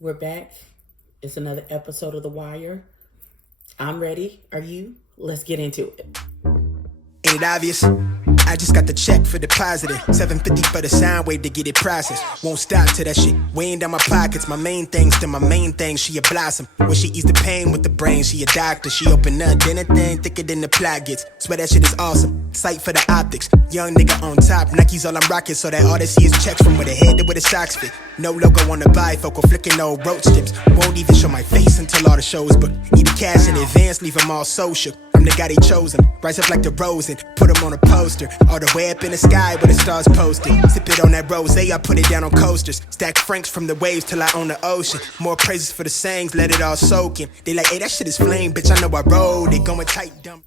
We're back. It's another episode of The Wire. I'm ready. Are you? Let's get into it. Ain't it obvious? I just got the check for depositing. $750 for the sound wave to get it processed. Won't stop till that shit weighing down my pockets. My main thing's to my main thing. She a blossom. When she ease the pain with the brain, she a doctor. She open up, then a thing thicker than the plot gets. Swear that shit is awesome. Sight for the optics. Young nigga on top. Nike's all I'm rocking, so that all they see is checks from where the head to where the socks fit. No logo on the bifocal, flicking old roach tips. Won't even show my face until all the shows book. Need the cash in advance, leave them all social. I'm the guy they chosen. Rise up like the rose and put them on a poster. All the way up in the sky where the stars posted. Sip it on that rose, I put it down on coasters. Stack francs from the waves till I own the ocean. More praises for the sayings, let it all soak in. They like, hey, that shit is flame, bitch, I know I rode. They going tight, dumb.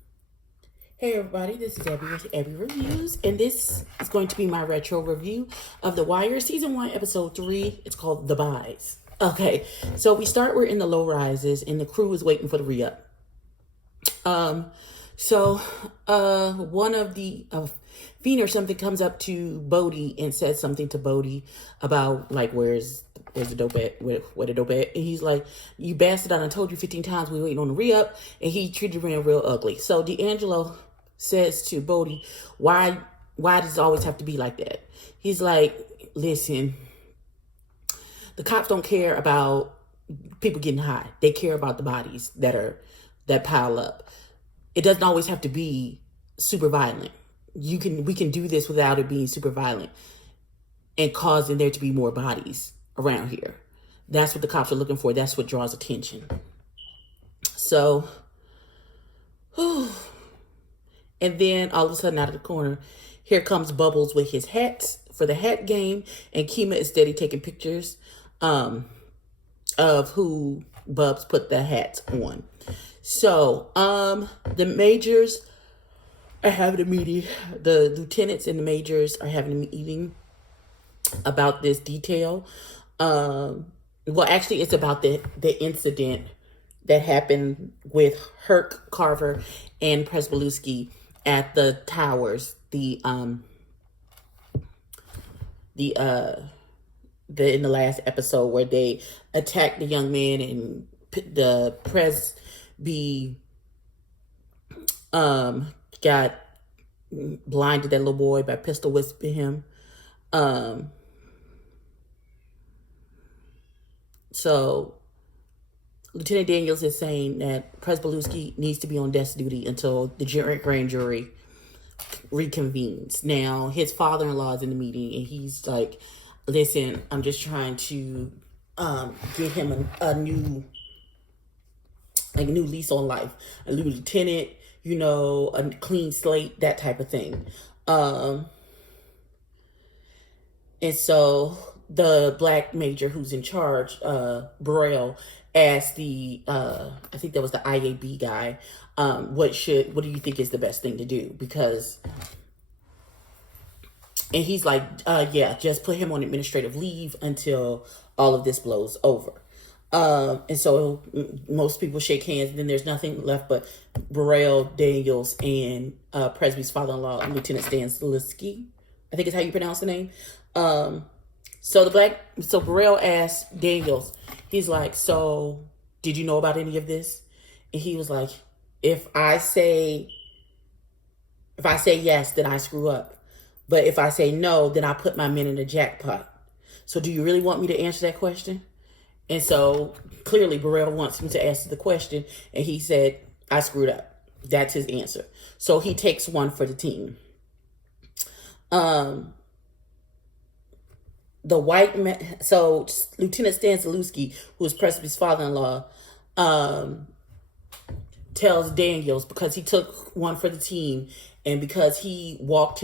Hey everybody, this is Ebbie with EBBIE Reviews, and this is going to be my retro review of The Wire Season 1, Episode 3. It's called The Buys. Okay, so we're in the low rises, and the crew is waiting for the re-up. One of the Fiend or something comes up to Bodie and says something to Bodie about like where's the dope at, where the dope at, and he's like, you bastard, I done told you 15 times we waiting on the re-up, and he treated Rand real ugly. So D'Angelo says to Bodie, why does it always have to be like that? He's like, listen, the cops don't care about people getting high. They care about the bodies that pile up. It doesn't always have to be super violent. We can do this without it being super violent and causing there to be more bodies around here. That's what the cops are looking for. That's what draws attention. So, and then all of a sudden out of the corner, here comes Bubbles with his hats for the hat game, and Kima is steady taking pictures of who Bubs put the hats on. So, the majors are having a meeting. The lieutenants and the majors are having a meeting about this detail. Well, actually, it's about the incident that happened with Herc, Carver, and Presbalewski at the towers. The in the last episode where they attacked the young man and the Presby got blinded that little boy by pistol whipping him. So Lieutenant Daniels is saying that Presbalewski needs to be on desk duty until the grand jury reconvenes. Now, his father-in-law is in the meeting, and he's like, listen, I'm just trying to give him a new lease on life, a new lieutenant, a clean slate, that type of thing. And so the black major who's in charge, Burrell, asked the I think that was the IAB guy, what do you think is the best thing to do? And he's like, yeah, just put him on administrative leave until all of this blows over. And so most people shake hands, and then there's nothing left but Burrell, Daniels, and Presby's father-in-law, Lieutenant Stanislavski, I think is how you pronounce the name. So Burrell asked Daniels, he's like, so did you know about any of this? And he was like, if I say yes, then I screw up. But if I say no, then I put my men in the jackpot. So do you really want me to answer that question? And so clearly Burrell wants him to answer the question. And he said, I screwed up. That's his answer. So he takes one for the team. The white man, so Lieutenant Stanislavski, who is Presby's father-in-law, tells Daniels, because he took one for the team and because he walked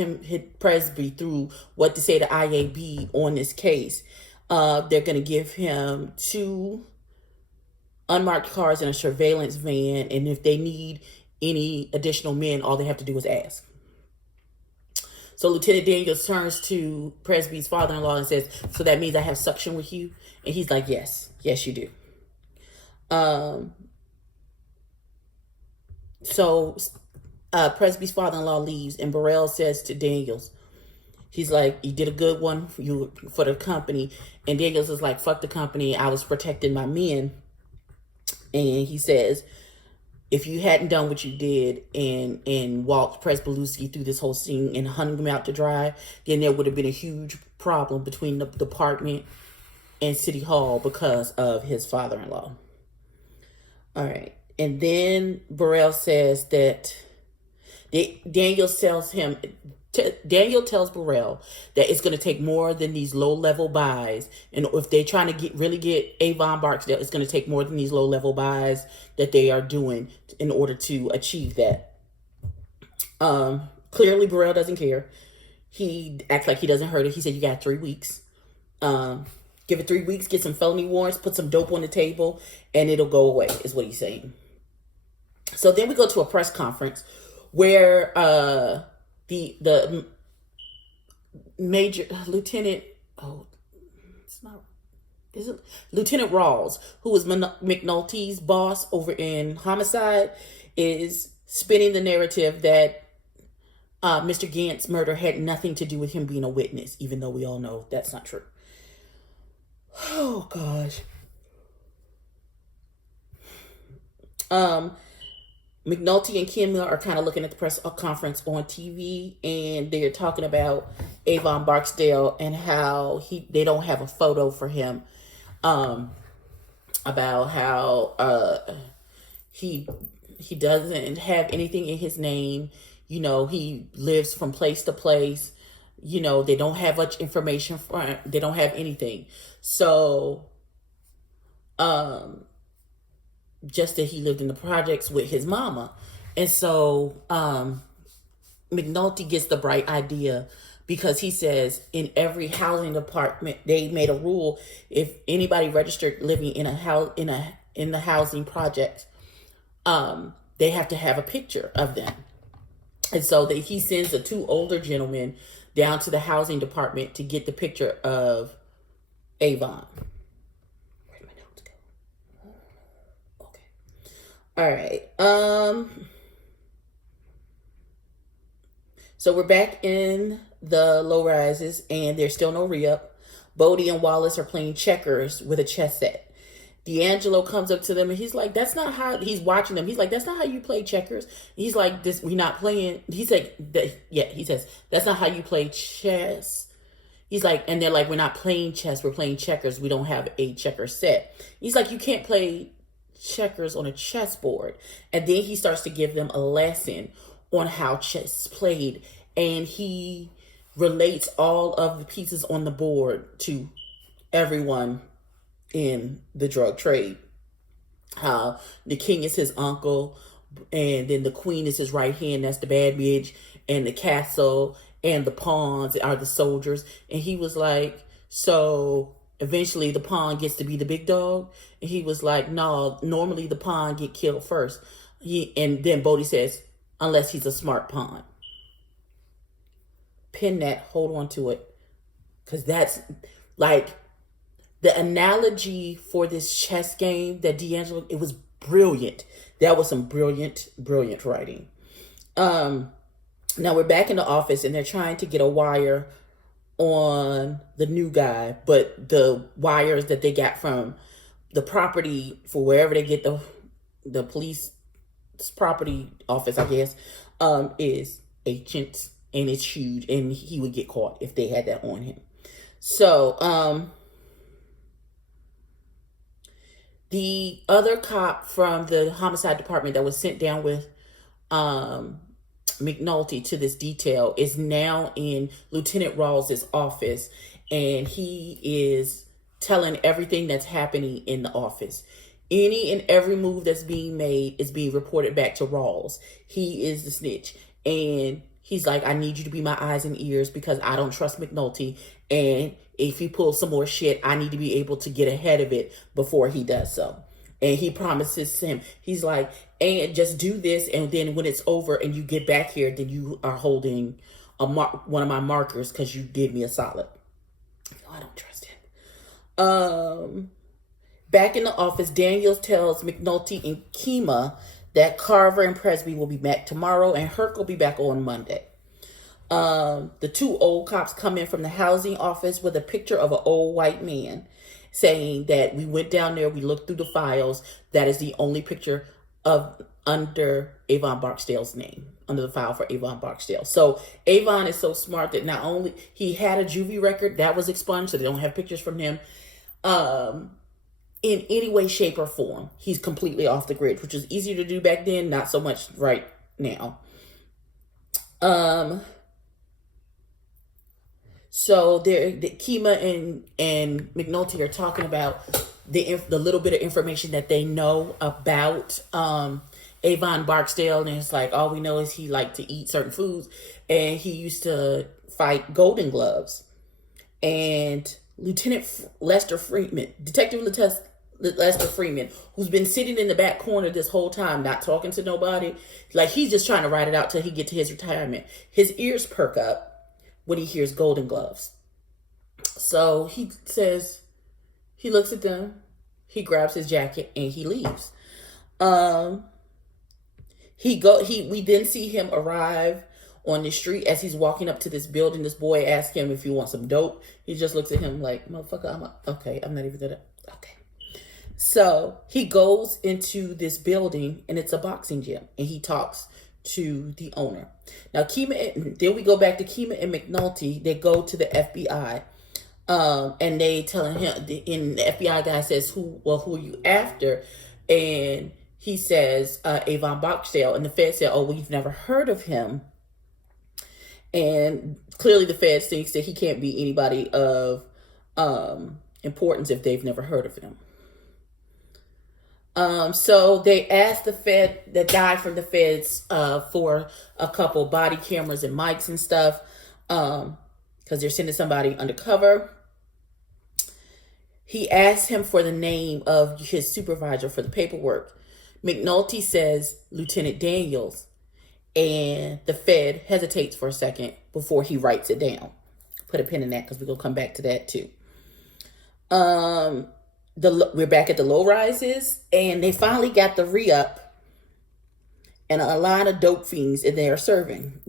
Presby through what to say to IAB on this case, they're going to give him 2 unmarked cars and a surveillance van, and if they need any additional men, all they have to do is ask. So Lieutenant Daniels turns to Presby's father-in-law and says, so that means I have suction with you? And he's like, yes, you do. So Presby's father-in-law leaves, and Burrell says to Daniels, He's like, you did a good one for you for the company. And Daniels is like, fuck the company. I was protecting my men. And he says, if you hadn't done what you did and walked Presbeluski through this whole scene and hung him out to dry, then there would have been a huge problem between the department and City Hall because of his father-in-law. All right. And then Burrell says that Daniel tells Burrell that it's going to take more than these low-level buys. And if they're trying to really get Avon Barksdale, it's going to take more than these low-level buys that they are doing in order to achieve that. Clearly, Burrell doesn't care. He acts like he doesn't hurt it. He said, you got 3 weeks. Give it 3 weeks, get some felony warrants, put some dope on the table, and it'll go away, is what he's saying. So then we go to a press conference where the major lieutenant, Lieutenant Rawls, who is McNulty's boss over in homicide, is spinning the narrative that Mr. Gantt's murder had nothing to do with him being a witness, even though we all know that's not true. Oh gosh. McNulty and Kimla are kind of looking at the press conference on TV, and they're talking about Avon Barksdale and how they don't have a photo for him. About how he doesn't have anything in his name. You know, he lives from place to place. You know, they don't have much information for him. They don't have anything. So, just that he lived in the projects with his mama. And so McNulty gets the bright idea, because he says in every housing department they made a rule, if anybody registered living in a house in the housing project, they have to have a picture of them. And so he sends the 2 older gentlemen down to the housing department to get the picture of Avon. Where'd my notes go? Okay. All right. So we're back in the low rises, and there's still no re-up. Bodie and Wallace are playing checkers with a chess set. D'Angelo comes up to them and he's like, that's not how, he's watching them. He's like, that's not how you play checkers. He's like, we're not playing. He said, he says, that's not how you play chess. He's like, and they're like, we're not playing chess. We're playing checkers. We don't have a checker set. He's like, you can't play checkers on a chessboard. And then he starts to give them a lesson on how chess is played. And he relates all of the pieces on the board to everyone in the drug trade. How the king is his uncle, and then the queen is his right hand, that's the bad bitch, and the castle and the pawns are the soldiers. And he was like, so eventually the pawn gets to be the big dog. And he was like, no, normally the pawn get killed first. And then Bodie says, unless he's a smart pawn. Pin that, hold on to it, because that's like the analogy for this chess game that D'Angelo, it was brilliant. That was some brilliant writing. Now we're back in the office, and they're trying to get a wire on the new guy, but the wires that they got from the property for wherever they get the police property office, I guess, is ancient, and it's huge, and he would get caught if they had that on him. So, the other cop from the homicide department that was sent down with McNulty to this detail is now in Lieutenant Rawls' office, and he is telling everything that's happening in the office. Any and every move that's being made is being reported back to Rawls. He is the snitch, and he's like, I need you to be my eyes and ears, because I don't trust McNulty, and if he pulls some more shit, I need to be able to get ahead of it before he does so. And he promises him, he's like, and just do this, and then when it's over and you get back here, then you are holding one of my markers, because you did me a solid. I don't trust him. Back in the office, Daniels tells McNulty and Kima that Carver and Presby will be back tomorrow, and Herc will be back on Monday. The two old cops come in from the housing office with a picture of an old white man, saying that we went down there, we looked through the files. That is the only picture of under Avon Barksdale's name, under the file for Avon Barksdale. So Avon is so smart that not only he had a juvie record that was expunged, so they don't have pictures from him in any way, shape, or form. He's completely off the grid, which was easier to do back then, not so much right now. So Kima and McNulty are talking about the little bit of information that they know about Avon Barksdale, and it's like, all we know is he liked to eat certain foods, and he used to fight Golden Gloves. And Detective Lester Freeman, who's been sitting in the back corner this whole time, not talking to nobody, like he's just trying to ride it out till he get to his retirement. His ears perk up when he hears Golden Gloves. So he says, he looks at them, he grabs his jacket, and he leaves. We then see him arrive on the street as he's walking up to this building. This boy asks him if he wants some dope. He just looks at him like, motherfucker, I'm not even gonna, okay. So he goes into this building, and it's a boxing gym, and he talks to the owner. Now then we go back to Kima and McNulty. They go to the FBI, and they telling him, and the FBI guy says, who are you after? And he says, Avon Barksdale. And the Fed said, oh, we've never heard of him. And clearly the Fed thinks that he can't be anybody of importance if they've never heard of him. So they asked the guy from the Feds, for a couple body cameras and mics and stuff, because they're sending somebody undercover. He asked him for the name of his supervisor for the paperwork. McNulty says Lieutenant Daniels, and the Fed hesitates for a second before he writes it down. Put a pin in that because we're going to come back to that too. We're back at the low rises, and they finally got the re-up and a line of dope fiends in there serving.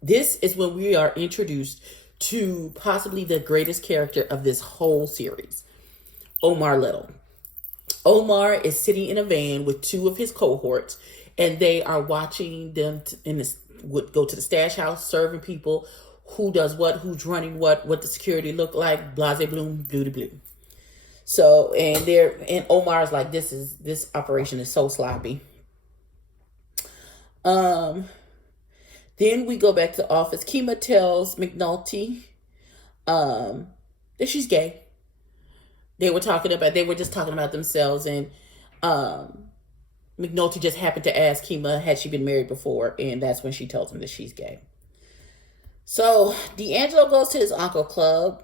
This is when we are introduced to possibly the greatest character of this whole series, Omar Little. Omar is sitting in a van with two of his cohorts, and they are watching them go to the stash house, serving people, who does what, who's running what the security look like, blase bloom, blue to blue. So, and Omar's like, this operation is so sloppy. Then we go back to the office. Kima tells McNulty that she's gay. They were just talking about themselves, and McNulty just happened to ask Kima, had she been married before, and that's when she tells him that she's gay. So D'Angelo goes to his uncle club.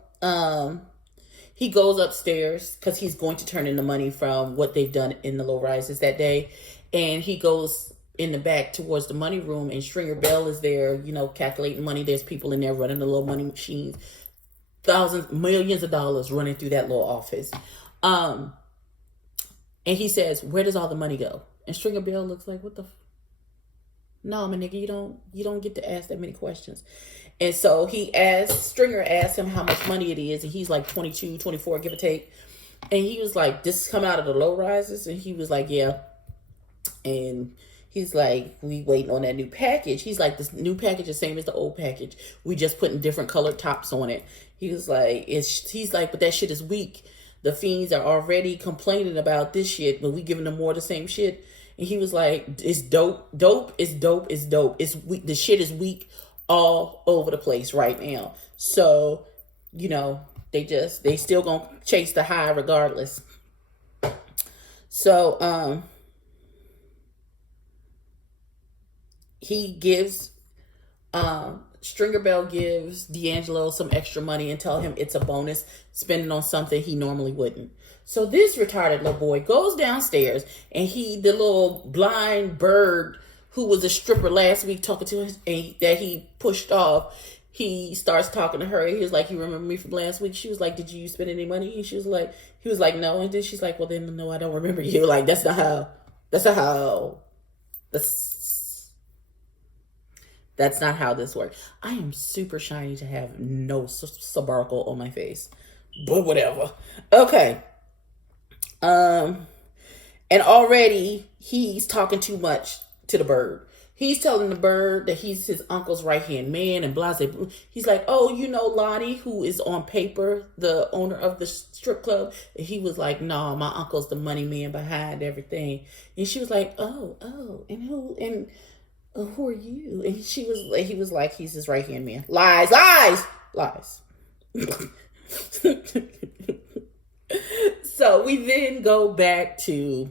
He goes upstairs because he's going to turn in the money from what they've done in the low rises that day. And he goes in the back towards the money room, and Stringer Bell is there, calculating money. There's people in there running the little money machines, thousands, millions of dollars running through that little office. And he says, where does all the money go? And Stringer Bell looks like, what the no, my nigga, you don't get to ask that many questions. And so Stringer asked him how much money it is, and he's like 22, 24, give or take. And he was like, this is coming out of the low rises? And he was like, yeah. And he's like, we waiting on that new package. He's like, this new package is the same as the old package. We just putting different colored tops on it. He was like, he's like, but that shit is weak. The fiends are already complaining about this shit, but we giving them more of the same shit. And he was like, it's dope. Dope is dope is dope. It's weak. The shit is weak all over the place right now. So, they still gonna chase the high regardless. So, Stringer Bell gives D'Angelo some extra money and tell him it's a bonus, spending on something he normally wouldn't. So this retarded little boy goes downstairs, and the little blind bird who was a stripper last week talking to him, and that he pushed off, he starts talking to her. He was like, you remember me from last week? She was like, did you spend any money? And he was like, no. And then she's like, well, then no, I don't remember you. Like, that's not how That's not how this works. I am super shiny to have no sparkle on my face, but whatever. Okay. And already he's talking too much to the bird. He's telling the bird that he's his uncle's right-hand man and blah, blah, blah. He's like, oh, you know Lottie, who is on paper the owner of the strip club? And he was like, no, my uncle's the money man behind everything. And she was like, oh, and who are you? And he was like, he's his right-hand man. Lies. So we then go back to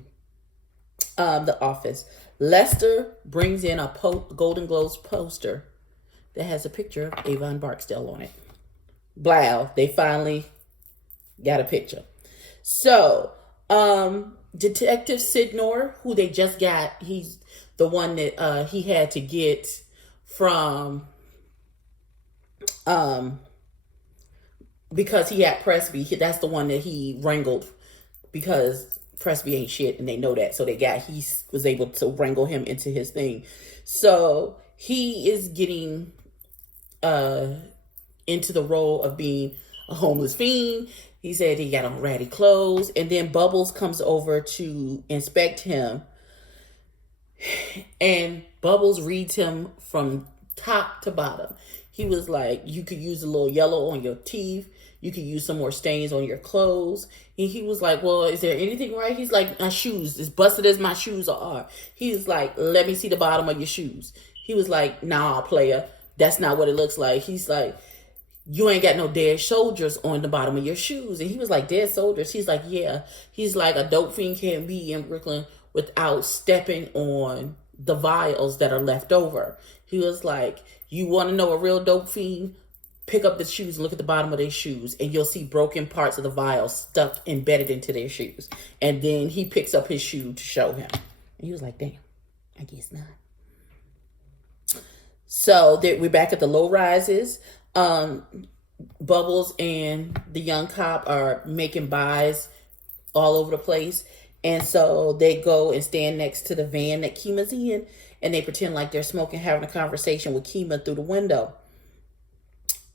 the office. Lester brings in a Golden Globes poster that has a picture of Avon Barksdale on it. Blow, they finally got a picture. So, Detective Sidnor, who they just got, he's the one that he had to get from, because he had Presby. That's the one that he wrangled because Presby ain't shit, and they know that. So he was able to wrangle him into his thing. So he is getting into the role of being a homeless fiend. He said he got on ratty clothes, and then Bubbles comes over to inspect him, and Bubbles reads him from top to bottom. He was like, you could use a little yellow on your teeth. You could use some more stains on your clothes. And he was like, well, is there anything right? He's like, my shoes, as busted as my shoes are. He's like, let me see the bottom of your shoes. He was like, nah, player, that's not what it looks like. He's like, you ain't got no dead soldiers on the bottom of your shoes. And he was like, dead soldiers? He's like, yeah. He's like, a dope fiend can't be in Brooklyn without stepping on the vials that are left over. He was like, you want to know a real dope fiend? Pick up the shoes and look at the bottom of their shoes, and you'll see broken parts of the vial stuck, embedded into their shoes. And then he picks up his shoe to show him. And he was like, damn, I guess not. So we're back at the low rises. Bubbles and the young cop are making buys all over the place. And so they go and stand next to the van that Kima's in, and they pretend like they're smoking, having a conversation with Kima through the window.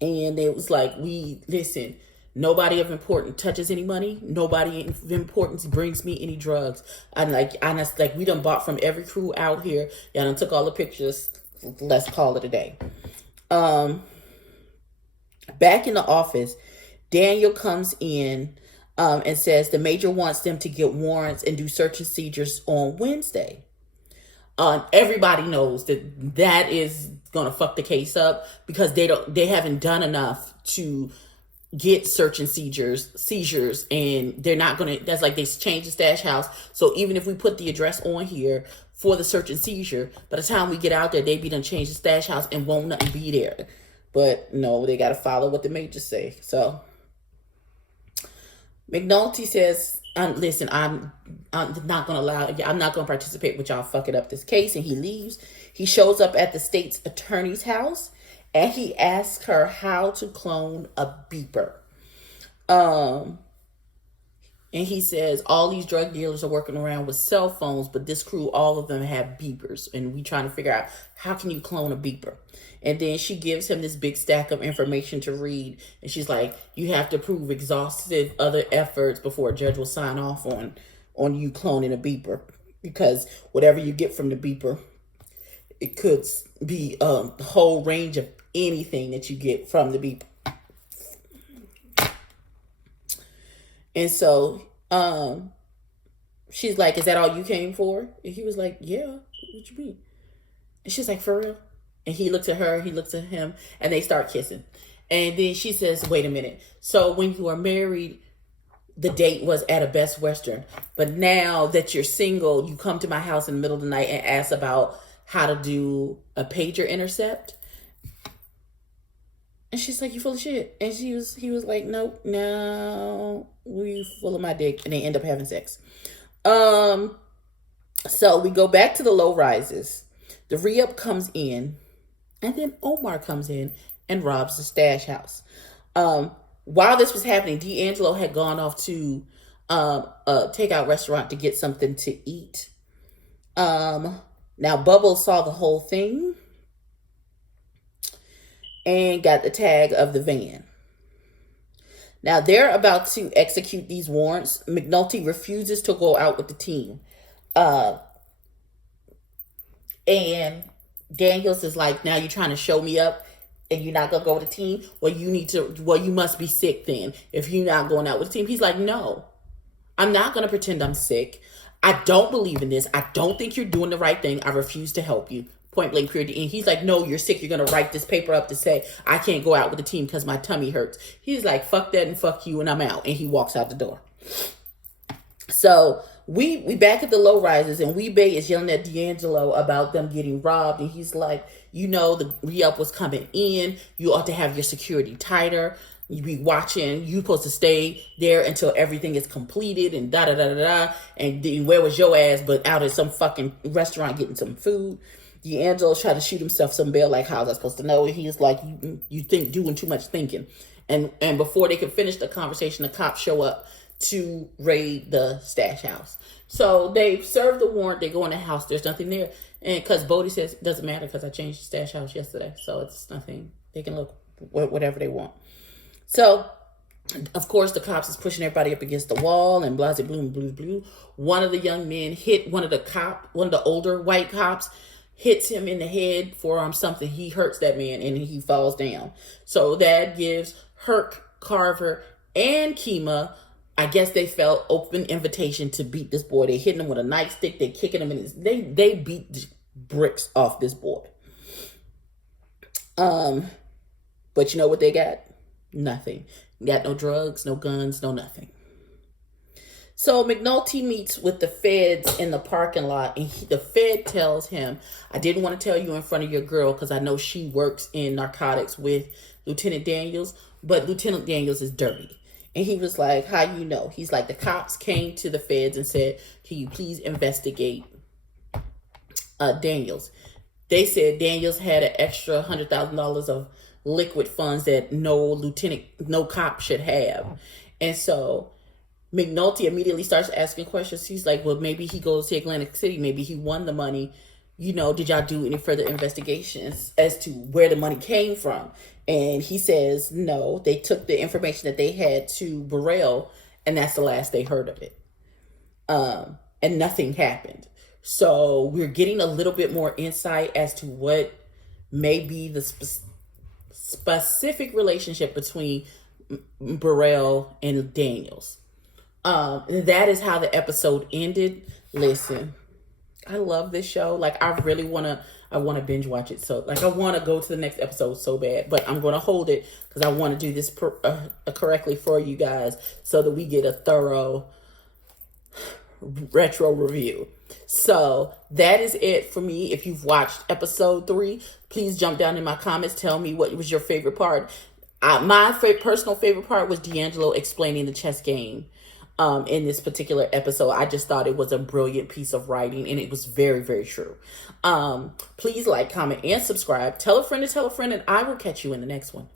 And it was like, listen, nobody of importance touches any money. Nobody of importance brings me any drugs. We done bought from every crew out here. Y'all done took all the pictures. Let's call it a day. Back in the office, Daniel comes in and says the major wants them to get warrants and do search and seizures on Wednesday. Everybody knows that is gonna fuck the case up because they haven't done enough to get search and seizures, and they're not gonna. That's like they changed the stash house. So even if we put the address on here for the search and seizure, by the time we get out there, they be done change the stash house and won't nothing be there. But no, they gotta follow what the majors say. So McNulty says, listen, I'm not gonna participate with y'all fucking up this case. And he leaves. He shows up at the state's attorney's house, and he asks her how to clone a beeper. And he says all these drug dealers are working around with cell phones, but this crew, all of them have beepers, and we trying to figure out how can you clone a beeper. And then she gives him this big stack of information to read, and she's like, you have to prove exhaustive other efforts before a judge will sign off on you cloning a beeper, because whatever you get from the beeper, it could be a whole range of anything that you get from the beeper. And so she's like, is that all you came for? And he was like, yeah, what you mean? And she's like, for real? And he looks at her, he looks at him, and they start kissing. And then she says, wait a minute. So when you are married, the date was at a Best Western. But now that you're single, you come to my house in the middle of the night and ask about how to do a pager intercept. And she's like, you full of shit. And he was like, nope, no, we full of my dick. And they end up having sex. So we go back to the low rises. The re-up comes in, and then Omar comes in and robs the stash house. While this was happening, D'Angelo had gone off to a takeout restaurant to get something to eat. Now Bubbles saw the whole thing, and got the tag of the van. Now they're about to execute these warrants. McNulty refuses to go out with the team. And Daniels is like, now you're trying to show me up and you're not going to go with the team? Well, you must be sick then if you're not going out with the team. He's like, no, I'm not going to pretend I'm sick. I don't believe in this. I don't think you're doing the right thing. I refuse to help you. Point blank period. And he's like, no, you're sick. You're going to write this paper up to say, I can't go out with the team because my tummy hurts. He's like, fuck that and fuck you and I'm out. And he walks out the door. So we back at the low rises and Weebay is yelling at D'Angelo about them getting robbed. And he's like, you know, the re-up was coming in. You ought to have your security tighter. You be watching. You supposed to stay there until everything is completed and da-da-da-da-da. And then where was your ass but out at some fucking restaurant getting some food? D'Angelo tried to shoot himself some bail, like, how was I supposed to know? And he's like, you think doing too much thinking. And before they could finish the conversation, the cops show up to raid the stash house. So they serve the warrant. They go in the house. There's nothing there. And because Bodie says, it doesn't matter because I changed the stash house yesterday. So it's nothing. They can look whatever they want. So, of course, the cops is pushing everybody up against the wall and blah, blah, blah, blah, blah. One of the young men hit one of the older white cops, hits him in the head, forearm, something. He hurts that man and he falls down. So that gives Herc, Carver, and Kima, I guess they felt open invitation to beat this boy. They hitting him with a nightstick. They kicking him in his, they beat the bricks off this boy. But you know what they got? Nothing. Got no drugs, no guns, no nothing. So McNulty meets with the feds in the parking lot, and the fed tells him, I didn't want to tell you in front of your girl because I know she works in narcotics with Lieutenant Daniels, but Lieutenant Daniels is dirty. And he was like, how you know? He's like, the cops came to the feds and said, can you please investigate Daniels? They said Daniels had an extra $100,000 of liquid funds that no cop should have. And so McNulty immediately starts asking questions. He's like, well, maybe he goes to Atlantic City. Maybe he won the money. You know, did y'all do any further investigations as to where the money came from? And he says, no, they took the information that they had to Burrell, and that's the last they heard of it. And nothing happened. So we're getting a little bit more insight as to what may be the specific relationship between Burrell and Daniels. That is how the episode ended. Listen, I love this show. Like, I really want to binge watch it. So, like, I want to go to the next episode so bad, but I'm going to hold it because I want to do this correctly for you guys so that we get a thorough retro review. So that is it for me. If you've watched episode 3, please jump down in my comments. Tell me what was your favorite part. My personal favorite part was D'Angelo explaining the chess game in this particular episode. I just thought it was a brilliant piece of writing, and it was very, very true. Please like, comment, and subscribe. Tell a friend to tell a friend, and I will catch you in the next one.